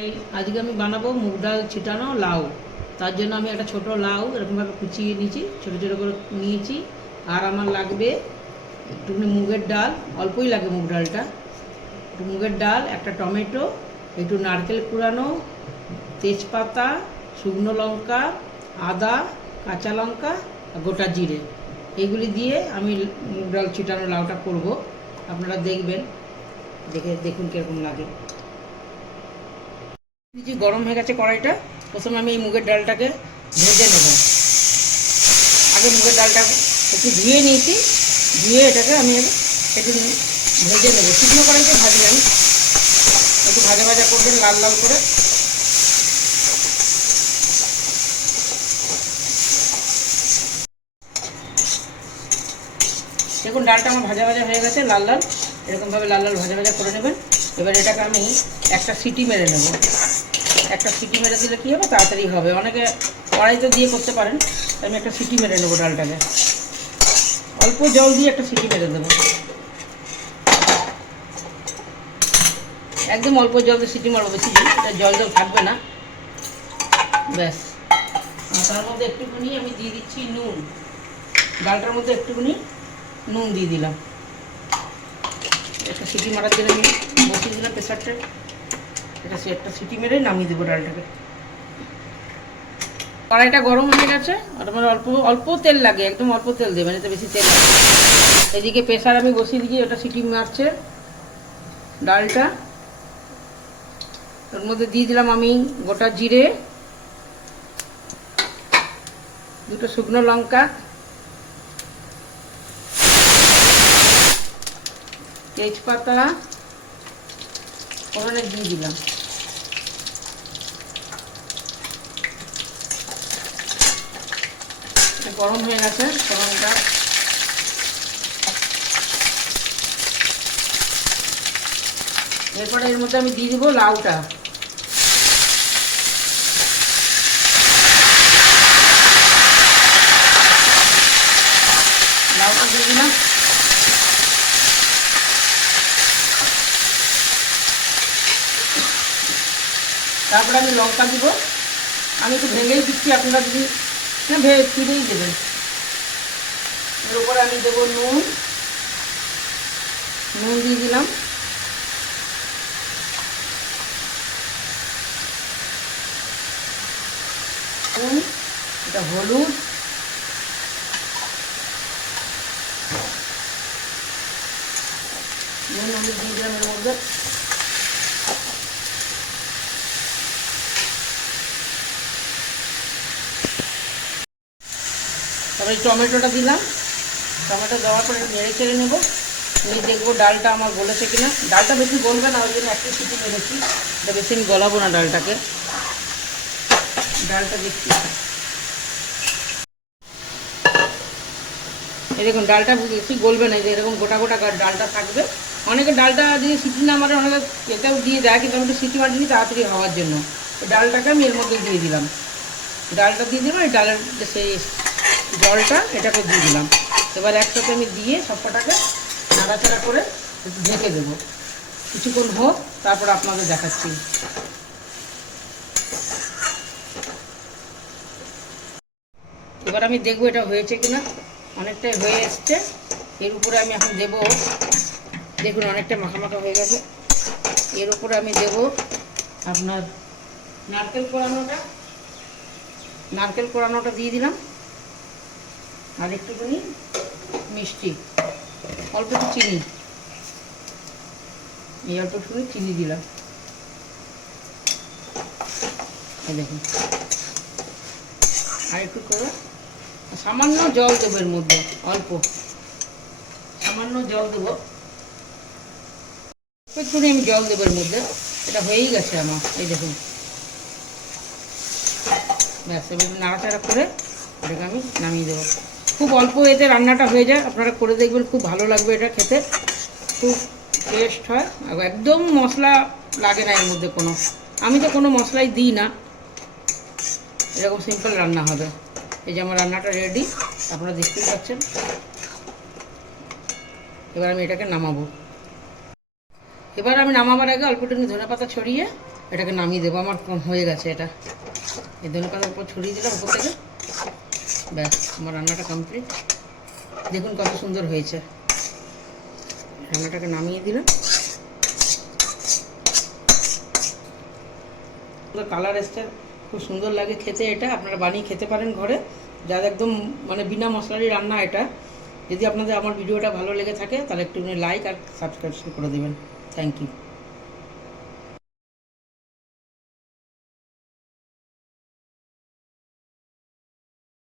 এই আজকে আমি বানাবো মুগ ডাল ছিটানো লাউ। তার জন্য আমি একটা ছোট লাউ এরকমভাবে কুচিয়ে নিয়েছি, ছোটো ছোটো করে নিয়েছি। আর আমার লাগবে একটুখানি মুগের ডাল, অল্পই লাগে মুগ ডালটা। একটু মুগের ডাল, একটা টমেটো, একটু নারকেল কুড়ানো, তেজপাতা, শুকনো লঙ্কা, আদা, কাঁচা লঙ্কা আর গোটা জিরে, এগুলি দিয়ে আমি মুগ ডাল ছিটানো লাউটা করব। আপনারা দেখবেন, দেখুন কীরকম লাগে। গরম হয়ে গেছে কড়াইটা। প্রথমে আমি এই মুগের ডালটাকে ভেজে নেব। আগে মুগের ডালটা একটু ধুয়ে নিয়েছি, ধুয়ে এটাকে আমি একটু ভেজে নেব। শুকনো কড়াইতে ভাজবেন, একটু ভাজা ভাজা করবেন লাল লাল করে। দেখুন ডালটা আমার ভাজা ভাজা হয়ে গেছে, লাল লাল, এরকমভাবে লাল লাল ভাজা ভাজা করে নেবেন। এবার এটাকে আমি একটা সিটি মেরে নেব। একটা সিটি মেরে দিলে কী হবে, তাড়াতাড়ি হবে। অনেকে কড়াইতে দিয়ে করতে পারেন, আমি একটা সিটি মেরে নেবো ডালটাকে। অল্প জল দিয়ে একটা সিটি মেরে দেবো, একদম অল্প জল দিয়ে সিটি মারবো, বেশি জল জল থাকবে না। ব্যাস। তার মধ্যে একটুখানি আমি দিয়ে দিচ্ছি নুন। ডালটার মধ্যে একটুখানি নুন দিয়ে দিলাম। একটা সিটি মারার জন্য আমি বসিয়ে দিলাম প্রেসারটা। এটা একটা সিটি মেরে নামিয়ে দেবো ডালটাকে। কড়াইটা গরম হয়ে গেছে, আর আমার অল্প অল্প তেল লাগে, একদম অল্প তেল দেবেন, এতে বেশি তেল লাগে। এদিকে প্রেসার আমি বসিয়ে দিয়েছি, ওটা সিটি মারছে ডালটা। ওর মধ্যে দিয়ে দিলাম আমি গোটা জিরে, দুটো শুকনো লঙ্কা, তেজপাতা ওখানে দিয়ে দিলাম। গরম হয়ে গেছে ফোড়নটা। এরপরে এর মধ্যে আমি দিয়ে দিব লাউটা। লাউটা দিয়ে দিলাম। তারপরে আমি লঙ্কা দিব। আমি একটু ভেঙেই দিচ্ছি, আপনারা যদি না চিড়েই দেবেন। এর উপরে আমি দেবো নুন। নুন দিয়ে দিলাম। নুন, এটা হলুদ, নুন হলুদ দিয়ে দিলাম এর মধ্যে। তারপরে টমেটোটা দিলাম। টমেটো দেওয়ার পরে নেড়ে চেড়ে নেবো, নিয়ে দেখবো ডালটা আমার গলেছে কিনা। ডালটা বেশি গলবে না, ওই জন্য একটা সিটি মেরেছি। এটা বেশি আমি গলাবো না ডালটাকে। ডালটা দেখছি, এই দেখুন ডালটা বেশি গলবে না, এরকম গোটা গোটা ডালটা থাকবে। অনেকে ডালটা দিয়ে সিটি না মারে, অনেকে এটাও দিয়ে দেয়, কিন্তু আমি একটু সিটি মারিনি তাড়াতাড়ি হওয়ার জন্য। ডালটাকে আমি এর মধ্যে দিয়ে দিলাম। ডালটা দিয়ে দিলাম, এই ডালের সেই জলটা এটাকে দিয়ে দিলাম। এবার একসাথে আমি দিয়ে সবকটাকে নাড়াচাড়া করে একটু ঢেকে দেবো। কিছুক্ষণ হোক, তারপর আপনাদের দেখাচ্ছি। এবার আমি দেখবো এটা হয়েছে কিনা। অনেকটাই হয়ে এসছে। এর উপরে আমি এখন দেবো, দেখুন অনেকটা মাখা মাখা হয়ে গেছে। এর উপরে আমি দেব আপনার নারকেল কোড়ানোটা। নারকেল কোড়ানোটা দিয়ে দিলাম। আর একটুখানি মিষ্টি, অল্প একটু চিনি, এই অল্প একটুখানি চিনি দিলাম। এই দেখুন, আর একটু করে সামান্য জল দেবো এর মধ্যে, অল্প সামান্য জল দেবো। একটুখানি আমি জল দেবো এর মধ্যে। এটা হয়েই গেছে আমার, এই দেখুন। ব্যাস, এবার নাড়াচাড়া করে এটাকে আমি নামিয়ে দেবো। খুব অল্প এতে রান্নাটা হয়ে যায়, আপনারা করে দেখবেন, খুব ভালো লাগবে এটা খেতে, খুব টেস্ট হয়। একদম মশলা লাগে না এর মধ্যে কোনো, আমি তো কোনো মশলাই দিই না। এরকম সিম্পল রান্না হবে। এই যে আমার রান্নাটা রেডি, আপনারা দেখতেই পাচ্ছেন। এবার আমি এটাকে নামাবো। এবার আমি নামাবার আগে অল্প একটু ধনেপাতা ছড়িয়ে এটাকে নামিয়ে দেবো। আমার হয়ে গেছে এটা, এই ধনে পাতার উপর ছড়িয়ে দিলাম উপর থেকে, ব্যাস আমার রান্নাটা কমপ্লিট। দেখুন কত সুন্দর হয়েছে। রান্নাটাকে নামিয়ে দিলাম। কালার এসছে, খুব সুন্দর লাগে খেতে। এটা আপনারা বানিয়ে খেতে পারেন ঘরে, যাদের একদম মানে বিনা মশলারই রান্না এটা। যদি আপনাদের আমার ভিডিওটা ভালো লেগে থাকে তাহলে একটু লাইক আর সাবস্ক্রিপশন করে দেবেন। Thank you.